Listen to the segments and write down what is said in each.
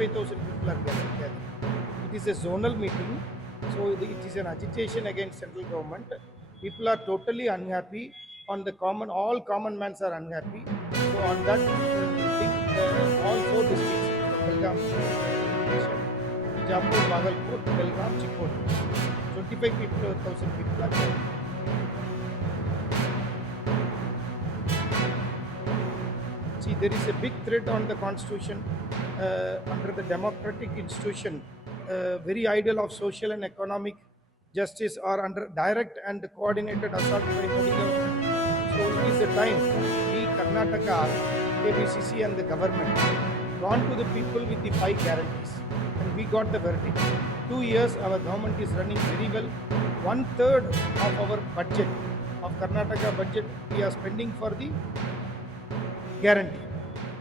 25,000 people are gathered. It is a zonal meeting, so it is an agitation against central government. People are totally unhappy. On the common, all common mans are unhappy. So on that thing, all four districts, Belgaum, Bijapur, Bhagalpur, Belgaum, Chikkote, 25,000 people are gathered. See, there is a big threat on the constitution under the democratic institution, very ideal of social and economic justice are under direct and coordinated assault by Modi government. So it is the time we, Karnataka, KBCC and the government gone to the people with the 5 guarantees and we got the verdict. 2 years our government is running very well. 1/3 of our budget, of Karnataka budget, we are spending for the guarantee,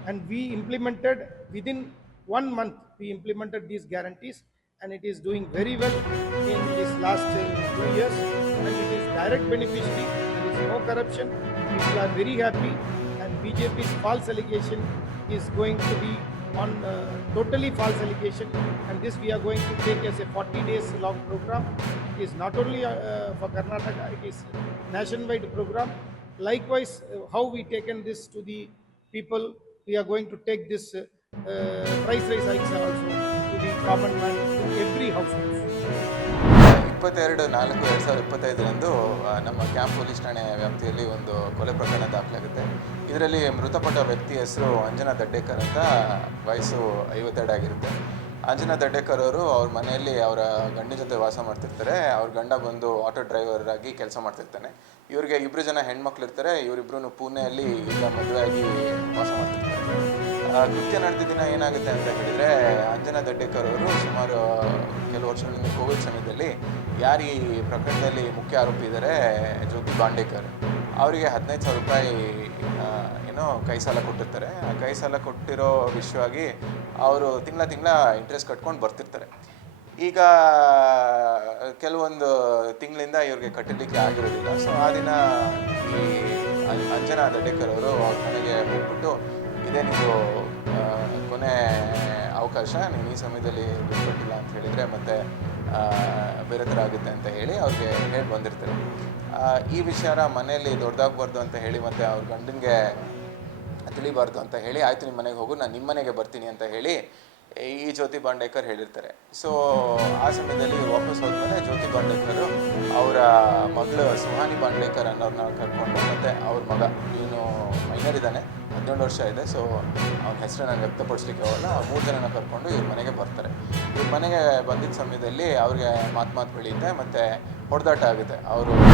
and we implemented within 1 month we implemented these guarantees, and it is doing very well in this last 2 years, and it is direct beneficiary. There is no corruption, people are very happy, and BJP's false allegation is going to be on totally false allegation, and this we are going to take as a 40 days long program. It is not only for Karnataka, it is nationwide program. Likewise, how we taken this to the people, we are going to take this price rise hikes also to the common man, to every household. 22/4/2025 ನಮ್ಮ camp police ಠಾಣೆ ವ್ಯಾಪ್ತಿಯಲ್ಲಿ ಒಂದು ಕೊಲೆ ಪ್ರಕರಣ ದಾಖಲಾಗುತ್ತೆ. ಇದರಲ್ಲಿ ಮೃತಪಟ್ಟ ವ್ಯಕ್ತಿ ಹೆಸರು ಅಂಜನಾ ದಡ್ಡೇಕರ್ ಅಂತ, ವಯಸ್ಸು 52 ಆಗಿರುತ್ತೆ. ಅಂಜನಾ ದಡ್ಡೇಕರ್ ಅವರು ಅವ್ರ ಮನೆಯಲ್ಲಿ ಅವರ ಗಂಡಿನ ಜೊತೆ ವಾಸ ಮಾಡ್ತಿರ್ತಾರೆ. ಅವ್ರ ಗಂಡ ಬಂದು ಆಟೋ ಡ್ರೈವರ್ ಆಗಿ ಕೆಲಸ ಮಾಡ್ತಿರ್ತಾನೆ. ಇವ್ರಿಗೆ 2 ಜನ ಹೆಣ್ಮಕ್ಳು ಇರ್ತಾರೆ. ಇವರಿಬ್ಬರು ಪುಣೆಯಲ್ಲಿ ಈಗ ಮದುವೆ ಆಗಿ ವಾಸ ಮಾಡ್ತಿರ್ತಾರೆ. ಕೃತ್ಯ ನಡೆದ ದಿನ ಏನಾಗುತ್ತೆ ಅಂತ ಹೇಳಿದರೆ, ಅಂಜನಾ ದಡ್ಡೇಕರ್ ಅವರು ಸುಮಾರು ಕೆಲವು ವರ್ಷಗಳಿಂದ ಕೋವಿಡ್ ಸಮಯದಲ್ಲಿ ಯಾರು ಈ ಪ್ರಕರಣದಲ್ಲಿ ಮುಖ್ಯ ಆರೋಪಿ ಇದ್ದಾರೆ, ಜ್ಯೋತಿ ಬಾಂಡೇಕರ್, ಅವರಿಗೆ 15,000 ರೂಪಾಯಿ ಏನೋ ಕೈ ಸಾಲ ಕೊಟ್ಟಿರ್ತಾರೆ. ಆ ಕೈ ಸಾಲ ಕೊಟ್ಟಿರೋ ವಿಷಯವಾಗಿ ಅವರು ತಿಂಗಳ ಇಂಟ್ರೆಸ್ಟ್ ಕಟ್ಕೊಂಡು ಬರ್ತಿರ್ತಾರೆ. ಈಗ ಕೆಲವೊಂದು ತಿಂಗಳಿಂದ ಇವ್ರಿಗೆ ಕಟ್ಟಲಿಕ್ಕೆ ಆಗಿರೋದಿಲ್ಲ. ಸೊ ಆ ದಿನ ಈ ಅಂಜನಾ ದಡ್ಡೇಕರ್ ಅವರು ಅವ್ರ ಮನೆಗೆ ಹೋಗ್ಬಿಟ್ಟು, ಇದೇ ನೀವು ಕೊನೆ ಅವಕಾಶ, ನೀವು ಈ ಸಮಯದಲ್ಲಿ ದುಡ್ಡು ಕೊಟ್ಟಿಲ್ಲ ಅಂತ ಹೇಳಿದರೆ ಮತ್ತೆ ಬೇರೆ ಥರ ಆಗುತ್ತೆ ಅಂತ ಹೇಳಿ ಅವ್ರಿಗೆ ಹೇಳಿ ಬಂದಿರ್ತಾರೆ. ಈ ವಿಚಾರ ಮನೆಯಲ್ಲಿ ದೊಡ್ಡದಾಗಬಾರ್ದು ಅಂತ ಹೇಳಿ ಮತ್ತು ಅವ್ರ ಗಂಡನಿಗೆ ತಿಳಿಬಾರ್ದು ಅಂತ ಹೇಳಿ, ಆಯಿತು ನಿಮ್ಮ ಮನೆಗೆ ಹೋಗು, ನಾನು ನಿಮ್ಮ ಮನೆಗೆ ಬರ್ತೀನಿ ಅಂತ ಹೇಳಿ ಈ ಜ್ಯೋತಿ ಬಾಂಡೇಕರ್ ಹೇಳಿರ್ತಾರೆ. ಸೊ ಆ ಸಮಯದಲ್ಲಿ ವಾಪಸ್ ಹೋದ್ಮೇಲೆ ಜ್ಯೋತಿ ಬಾಂಡೇಕರು ಅವರ ಮಗಳು ಸುಹಾನಿ ಬಾಂಡೇಕರ್ ಅನ್ನೋರನ್ನ ಕರ್ಕೊಂಡು, ಮತ್ತು ಅವ್ರ ಮಗ, ಇವನು ಮೈನರ್ ಇದ್ದಾನೆ, 17 ವರ್ಷ ಇದೆ. ಸೊ ಅವನ ಹೆಸರು ನಾನು ವ್ಯಕ್ತಪಡಿಸ್ಲಿಕ್ಕೆ ಹೋಗಲ್ಲ. ಆ 3 ಜನನ ಕರ್ಕೊಂಡು ಇವ್ರ ಮನೆಗೆ ಬರ್ತಾರೆ. ಇವ್ರ ಮನೆಗೆ ಬಂದಿದ್ದ ಸಮಯದಲ್ಲಿ ಅವ್ರಿಗೆ ಮಾತು ಬೆಳೆಯುತ್ತೆ ಮತ್ತು ಹೊಡೆದಾಟ ಆಗುತ್ತೆ. ಅವರು